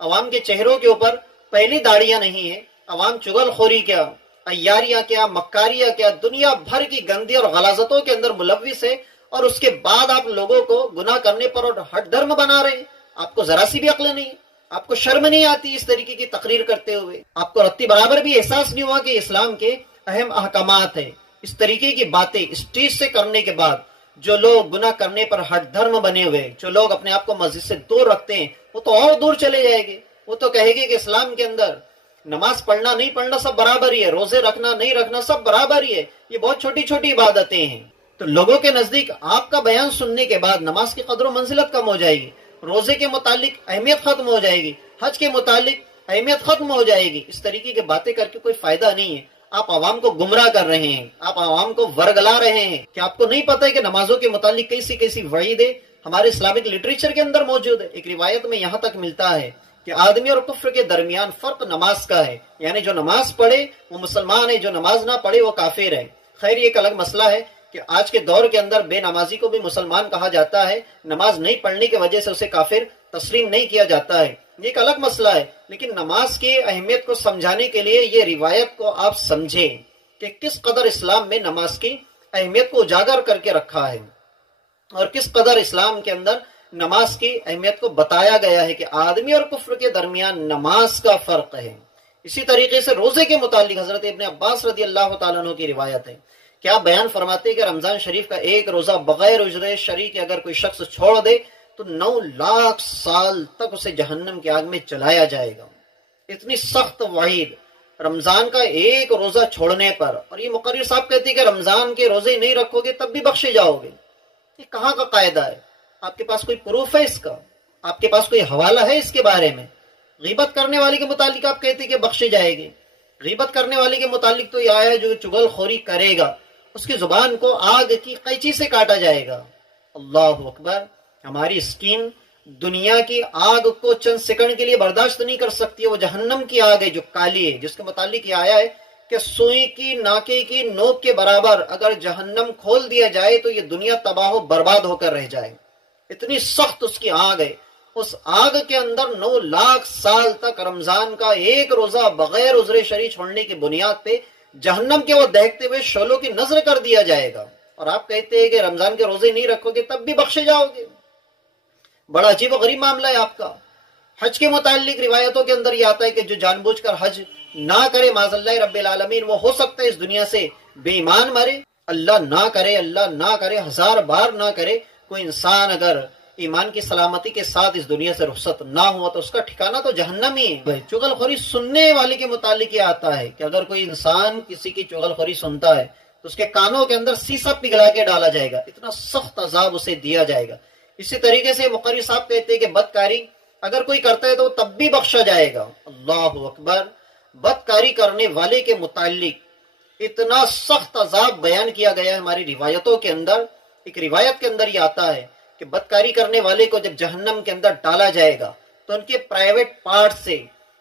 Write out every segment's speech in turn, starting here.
عوام کے چہروں کے اوپر پہلی داڑیاں نہیں ہیں، عوام چغل خوری کیا، عیاریاں کیا، مکاریاں کیا، دنیا بھر کی گندی اور غلاظتوں کے اندر ملوث ہے، اور اس کے بعد آپ لوگوں کو گناہ کرنے پر اور ہٹ دھرم بنا رہے ہیں۔ آپ کو ذرا سی بھی عقل نہیں، آپ کو شرم نہیں آتی اس طریقے کی تقریر کرتے ہوئے، آپ کو رتی برابر بھی احساس نہیں ہوا کہ اسلام کے اہم احکامات ہیں۔ اس طریقے کی باتیں اسٹیج سے کرنے کے بعد جو لوگ گناہ کرنے پر ہٹ دھرم بنے ہوئے، جو لوگ اپنے آپ کو مسجد سے دور رکھتے ہیں، وہ تو اور دور چلے جائیں گے۔ وہ تو کہے گے کہ اسلام کے اندر نماز پڑھنا نہیں پڑھنا سب برابر ہی ہے، روزے رکھنا نہیں رکھنا سب برابر ہی ہے، یہ بہت چھوٹی چھوٹی عبادتیں ہیں۔ تو لوگوں کے نزدیک آپ کا بیان سننے کے بعد نماز کی قدر و منزلت کم ہو جائے گی، روزے کے متعلق اہمیت ختم ہو جائے گی، حج کے متعلق اہمیت ختم ہو جائے گی۔ اس طریقے کی باتیں کر کے کوئی فائدہ نہیں ہے، آپ عوام کو گمراہ کر رہے ہیں، آپ عوام کو ورگلا رہے ہیں۔ کہ آپ کو نہیں پتہ ہے کہ نمازوں کے متعلق کیسی کیسی وعیدیں ہمارے اسلامک لٹریچر کے اندر موجود ہے۔ ایک روایت میں یہاں تک ملتا ہے کہ آدمی اور کفر کے درمیان فرق نماز کا ہے، یعنی جو نماز پڑھے وہ مسلمان ہے، جو نماز نہ پڑھے وہ کافر ہے۔ خیر یہ ایک الگ مسئلہ ہے کہ آج کے دور کے اندر بے نمازی کو بھی مسلمان کہا جاتا ہے، نماز نہیں پڑھنے کی وجہ سے اسے کافر تسلیم نہیں کیا جاتا ہے، یہ ایک الگ مسئلہ ہے۔ لیکن نماز کی اہمیت کو سمجھانے کے لیے یہ روایت کو آپ سمجھیں کہ کس قدر اسلام میں نماز کی اہمیت کو اجاگر کر کے رکھا ہے، اور کس قدر اسلام کے اندر نماز کی اہمیت کو بتایا گیا ہے کہ آدمی اور کفر کے درمیان نماز کا فرق ہے۔ اسی طریقے سے روزے کے متعلق حضرت ابن عباس رضی اللہ تعالیٰ عنہ کی روایت ہے، کیا بیان فرماتے ہیں کہ رمضان شریف کا ایک روزہ بغیر اجرے شرعی کے اگر کوئی شخص چھوڑ دے تو 9 لاکھ سال تک اسے جہنم کی آگ میں چلایا جائے گا۔ اتنی سخت وعید رمضان کا ایک روزہ چھوڑنے پر، اور یہ مقرر صاحب کہتے ہیں کہ رمضان کے روزے نہیں رکھو گے تب بھی بخشے جاؤ گے۔ یہ کہاں کا قاعدہ ہے؟ آپ کے پاس کوئی پروف ہے اس کا؟ آپ کے پاس کوئی حوالہ ہے اس کے بارے میں؟ غیبت کرنے والے کے متعلق آپ کہتے ہیں کہ بخشے جائے گے، غیبت کرنے والے کے متعلق تو یہ آیا ہے جو چغل خوری کرے گا اس کی زبان کو آگ کی قینچی سے کاٹا جائے گا۔ اللہ اکبر! ہماری اسکن دنیا کی آگ کو چند سیکنڈ کے لیے برداشت نہیں کر سکتی ہے، وہ جہنم کی آگ ہے جو کالی ہے، جس کے متعلق یہ آیا ہے کہ سوئی کی ناکے کی نوک کے برابر اگر جہنم کھول دیا جائے تو یہ دنیا تباہ و برباد ہو کر رہ جائے، اتنی سخت اس کی آگ ہے۔ اس آگ کے اندر 9 لاکھ سال تک رمضان کا ایک روزہ بغیر عذر شرعی چھوڑنے کی بنیاد پہ جہنم کے وہ دہتے ہوئے شعلوں کی نظر کر دیا جائے گا، اور آپ کہتے ہیں کہ رمضان کے روزے نہیں رکھو گے تب بھی بخشے جاؤ گے۔ بڑا عجیب و غریب معاملہ ہے آپ کا۔ حج کے متعلق روایتوں کے اندر یہ آتا ہے کہ جو جان بوجھ کر حج نہ کرے معاذ اللہ رب العالمین، وہ ہو سکتا ہے اس دنیا سے بے ایمان مرے۔ اللہ نہ کرے، اللہ نہ کرے، 1000 بار نہ کرے، کوئی انسان اگر ایمان کی سلامتی کے ساتھ اس دنیا سے رخصت نہ ہوا تو اس کا ٹھکانہ تو جہنم ہی ہے۔ چغل خوری سننے والے کے متعلق یہ آتا ہے کہ اگر کوئی انسان کسی کی چغل خوری سنتا ہے تو اس کے کانوں کے اندر سیسا پگھلا کے ڈالا جائے گا، اتنا سخت عذاب اسے دیا جائے گا۔ اسی طریقے سے مقرر صاحب کہتے ہیں کہ بدکاری اگر کوئی کرتا ہے تو تب بھی بخشا جائے گا۔ اللہ اکبر! بدکاری کرنے والے کے متعلق اتنا سخت عذاب بیان کیا گیا ہے ہماری روایتوں کے اندر۔ ایک روایت کے اندر یہ آتا ہے کہ بدکاری کرنے والے کو جب جہنم کے اندر ڈالا جائے گا تو ان کے پرائیویٹ پارٹ سے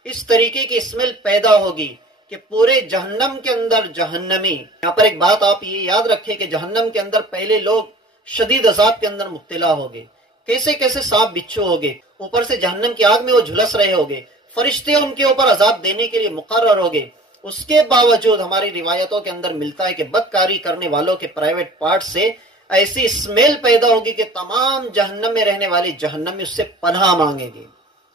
اس طریقے کی اسمیل پیدا ہوگی کہ پورے جہنم کے اندر جہنمی۔ یہاں پر ایک بات آپ یہ یاد رکھیں کہ جہنم کے اندر پہلے لوگ شدید عذاب کے اندر مبتلا ہوگے، کیسے کیسے سانپ بچھو ہوگے، اوپر سے جہنم کی آگ میں وہ جھلس رہے ہوگے، فرشتے ان کے اوپر عذاب دینے کے لیے مقرر ہوگے۔ اس کے باوجود ہماری روایتوں کے اندر ملتا ہے کہ بدکاری کرنے والوں کے پرائیویٹ پارٹ سے ایسی اسمیل پیدا ہوگی کہ تمام جہنم میں رہنے والے جہنمی اس سے پناہ مانگیں گے۔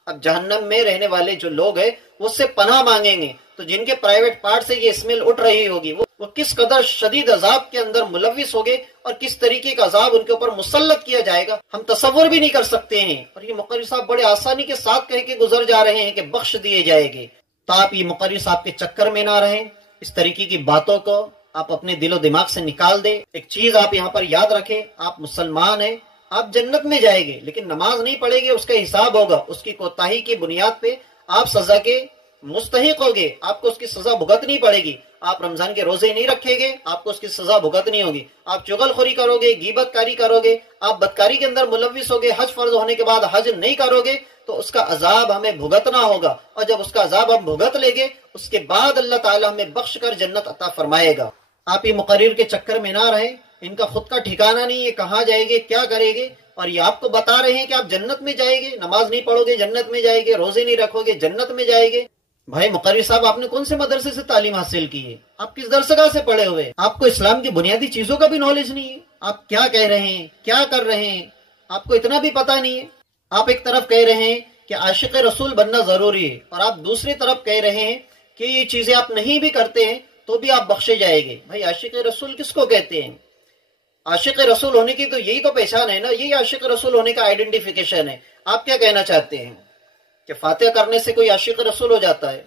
اب جہنم میں رہنے والے جو لوگ ہیں وہ اس سے پناہ مانگیں گے، تو جن کے پرائیویٹ پارٹ سے یہ اسمیل اٹھ رہی ہوگی وہ کس قدر شدید عذاب کے اندر ملوث ہوگے اور کس طریقے کا عذاب ان کے اوپر مسلط کیا جائے گا ہم تصور بھی نہیں کر سکتے ہیں۔ اور یہ مقرر صاحب بڑے آسانی کے ساتھ کہہ کے گزر جا رہے ہیں کہ بخش دیے جائے گے۔ تو آپ یہ مقرر صاحب کے چکر میں نہ رہیں، اس طریقے کی باتوں کو آپ اپنے دل و دماغ سے نکال دیں۔ ایک چیز آپ یہاں پر یاد رکھیں، آپ مسلمان ہیں، آپ جنت میں جائیں گے، لیکن نماز نہیں پڑھیں گے، اس کا حساب ہوگا، اس کی کوتاہی کی بنیاد پہ آپ سزا کے مستحق ہوگے، آپ کو اس کی سزا بھگتنی پڑے گی۔ آپ رمضان کے روزے نہیں رکھیں گے، آپ کو اس کی سزا بھگتنی ہوگی۔ آپ چغل خوری کرو گے، غیبت کاری کرو گے، آپ بدکاری کے اندر ملوث ہوگے، حج فرض ہونے کے بعد حج نہیں کرو گے تو اس کا عذاب ہمیں بھگتنا ہوگا، اور جب اس کا عذاب ہم بھگت لیں گے اس کے بعد اللہ تعالی ہمیں بخش کر جنت عطا فرمائے گا۔ آپ یہ مقرر کے چکر میں نہ رہیں، ان کا خود کا ٹھکانہ نہیں ہے، کہاں جائیں گے، کیا کریں گے، اور یہ آپ کو بتا رہے ہیں کہ آپ جنت میں جائیں گے، نماز نہیں پڑھو گے جنت میں جائیں گے، روزے نہیں رکھو گے جنت میں جائیں گے۔ بھائی مقرر صاحب، آپ نے کون سے مدرسے سے تعلیم حاصل کی ہے؟ آپ کس درسگاہ سے پڑھے ہوئے؟ آپ کو اسلام کی بنیادی چیزوں کا بھی نالج نہیں ہے۔ آپ کیا کہہ رہے ہیں، کیا کر رہے ہیں، آپ کو اتنا بھی پتہ نہیں ہے۔ آپ ایک طرف کہہ رہے ہیں کہ عاشق رسول بننا ضروری ہے، اور آپ دوسری طرف کہہ رہے ہیں کہ یہ چیزیں آپ نہیں بھی کرتے ہیں تو بھی آپ بخشے جائیں گے۔ بھائی عاشق رسول کس کو کہتے ہیں؟ عاشق رسول ہونے کی تو یہی تو پہچان ہے نا، یہی عاشق رسول ہونے کا آئیڈینٹیفیکیشن ہے۔ آپ کیا کہنا چاہتے ہیں کہ فاتحہ کرنے سے کوئی عاشق رسول ہو جاتا ہے،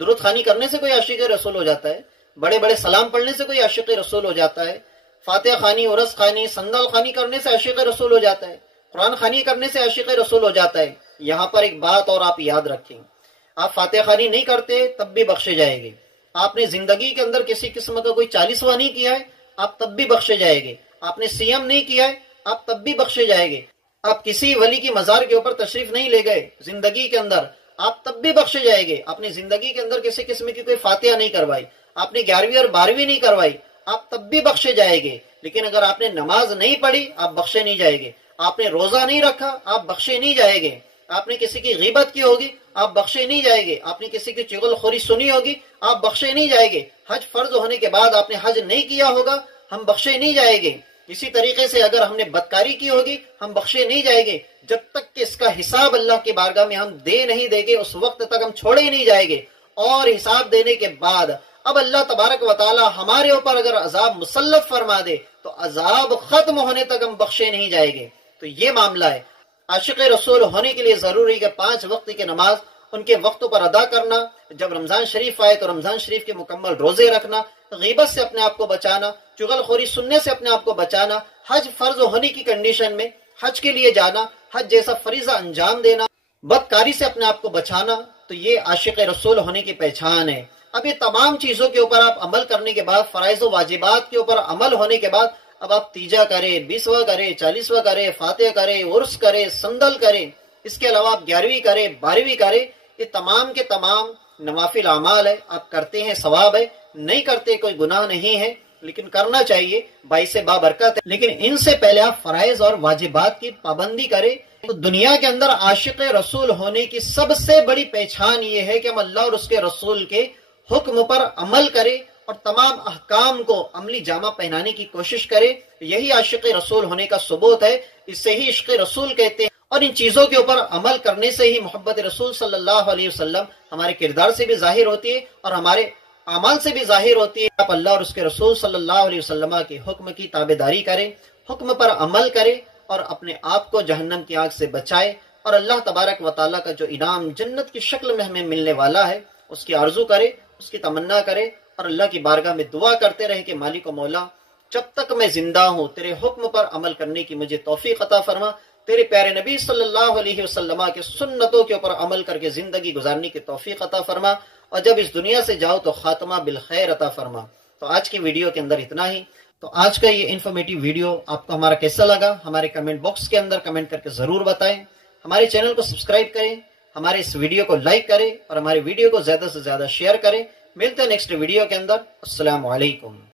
درود خوانی کرنے سے کوئی عاشق رسول ہو جاتا ہے، بڑے بڑے سلام پڑھنے سے کوئی عاشق رسول ہو جاتا ہے، فاتحہ خوانی، عرس خوانی، سندل خوانی کرنے سے عاشق رسول ہو جاتا ہے، قرآن خوانی کرنے سے عاشق رسول ہو جاتا ہے؟ یہاں پر ایک بات اور آپ یاد رکھیں، آپ فاتحہ خوانی نہیں کرتے تب بھی بخشے جائیں گے، آپ نے زندگی کے اندر کسی قسم کا کوئی 40واں نہیں کیا ہے آپ تب بھی بخشے جائیں گے، آپ نے سیام نہیں کیا ہے آپ تب بھی بخشے جائیں گے، آپ کسی ولی کی مزار کے اوپر تشریف نہیں لے گئے زندگی کے اندر آپ تب بھی بخشے جائیں گے، آپ نے زندگی کے اندر کسی قسم کی کوئی فاتحہ نہیں کروائی، آپ نے 11ویں اور 12ویں نہیں کروائی، آپ تب بھی بخشے جائیں گے۔ لیکن اگر آپ نے نماز نہیں پڑھی آپ بخشے نہیں جائیں گے، آپ نے روزہ نہیں رکھا آپ بخشے نہیں جائیں گے، آپ نے کسی کی غیبت کی ہوگی آپ بخشے نہیں جائیں گے، آپ نے کسی کی چغل خوری سنی ہوگی آپ بخشے نہیں جائیں گے، حج فرض ہونے کے بعد آپ نے حج نہیں کیا ہوگا ہم بخشے نہیں جائیں گے۔ اسی طریقے سے اگر ہم نے بدکاری کی ہوگی ہم بخشے نہیں جائیں گے، جب تک کہ اس کا حساب اللہ کی بارگاہ میں ہم دے نہیں دیں گے اس وقت تک ہم چھوڑے ہی نہیں جائیں گے۔ اور حساب دینے کے بعد اب اللہ تبارک و تعالی ہمارے اوپر اگر عذاب مسلط فرما دے تو عذاب ختم ہونے تک ہم بخشے نہیں جائیں گے۔ تو یہ معاملہ ہے، عاشق رسول ہونے کے لیے ضروری کہ 5 وقت کی نماز ان کے وقتوں پر ادا کرنا، جب رمضان شریف آئے تو رمضان شریف کے مکمل روزے رکھنا، غیبت سے اپنے آپ کو بچانا، چغل خوری سننے سے اپنے آپ کو بچانا، حج فرض ہونے کی کنڈیشن میں حج کے لیے جانا، حج جیسا فریضہ انجام دینا، بدکاری سے اپنے آپ کو بچانا، تو یہ عاشق رسول ہونے کی پہچان ہے۔ اب یہ تمام چیزوں کے اوپر آپ عمل کرنے کے بعد، فرائض و واجبات کے اوپر عمل ہونے کے بعد، اب آپ تیجا کرے، 20واں کرے، 40واں کرے، فاتحہ کرے، عرس کرے، سندل کرے، اس کے علاوہ آپ 11ویں کرے، 12ویں کرے، یہ تمام کے تمام نوافل اعمال ہے، آپ کرتے ہیں ثواب ہے، نہیں کرتے کوئی گناہ نہیں ہے، لیکن کرنا چاہیے، باعث بابرکت ہے۔ لیکن ان سے پہلے آپ فرائض اور واجبات کی پابندی کریں۔ تو دنیا کے اندر عاشق رسول ہونے کی سب سے بڑی پہچان یہ ہے کہ ہم اللہ اور اس کے رسول کے حکم پر عمل کریں اور تمام احکام کو عملی جامہ پہنانے کی کوشش کریں، یہی عاشق رسول ہونے کا ثبوت ہے، اس سے ہی عشق رسول کہتے ہیں۔ اور ان چیزوں کے اوپر عمل کرنے سے ہی محبت رسول صلی اللہ علیہ وسلم ہمارے کردار سے بھی ظاہر ہوتی ہے اور ہمارے اعمال سے بھی ظاہر ہوتی ہے۔ آپ اللہ اور اس کے رسول صلی اللہ علیہ وسلم کے حکم کی تابعداری کریں، حکم پر عمل کریں اور اپنے آپ کو جہنم کی آگ سے بچائے، اور اللہ تبارک و تعالیٰ کا جو انعام جنت کی شکل میں ہمیں ملنے والا ہے اس کی آرزو کرے، اس کی تمنا کرے، اور اللہ کی بارگاہ میں دعا کرتے رہے کہ مالک و مولا، جب تک میں زندہ ہوں تیرے حکم پر عمل کرنے کی مجھے توفیق عطا فرما، تیرے پیارے نبی صلی اللہ علیہ وسلم کے سنتوں کے اوپر عمل کر کے زندگی گزارنے کی توفیق عطا فرما، اور جب اس دنیا سے جاؤ تو خاتمہ بالخیر عطا فرما۔ تو آج کی ویڈیو کے اندر اتنا ہی۔ تو آج کا یہ انفارمیٹیو ویڈیو آپ کو ہمارا کیسا لگا ہمارے کمنٹ باکس کے اندر کمنٹ کر کے ضرور بتائیں۔ ہمارے چینل کو سبسکرائب کریں، ہمارے اس ویڈیو کو لائک کریں اور ہمارے ویڈیو کو زیادہ سے زیادہ شیئر کریں۔ ملتے ہیں نیکسٹ ویڈیو کے اندر۔ السلام علیکم۔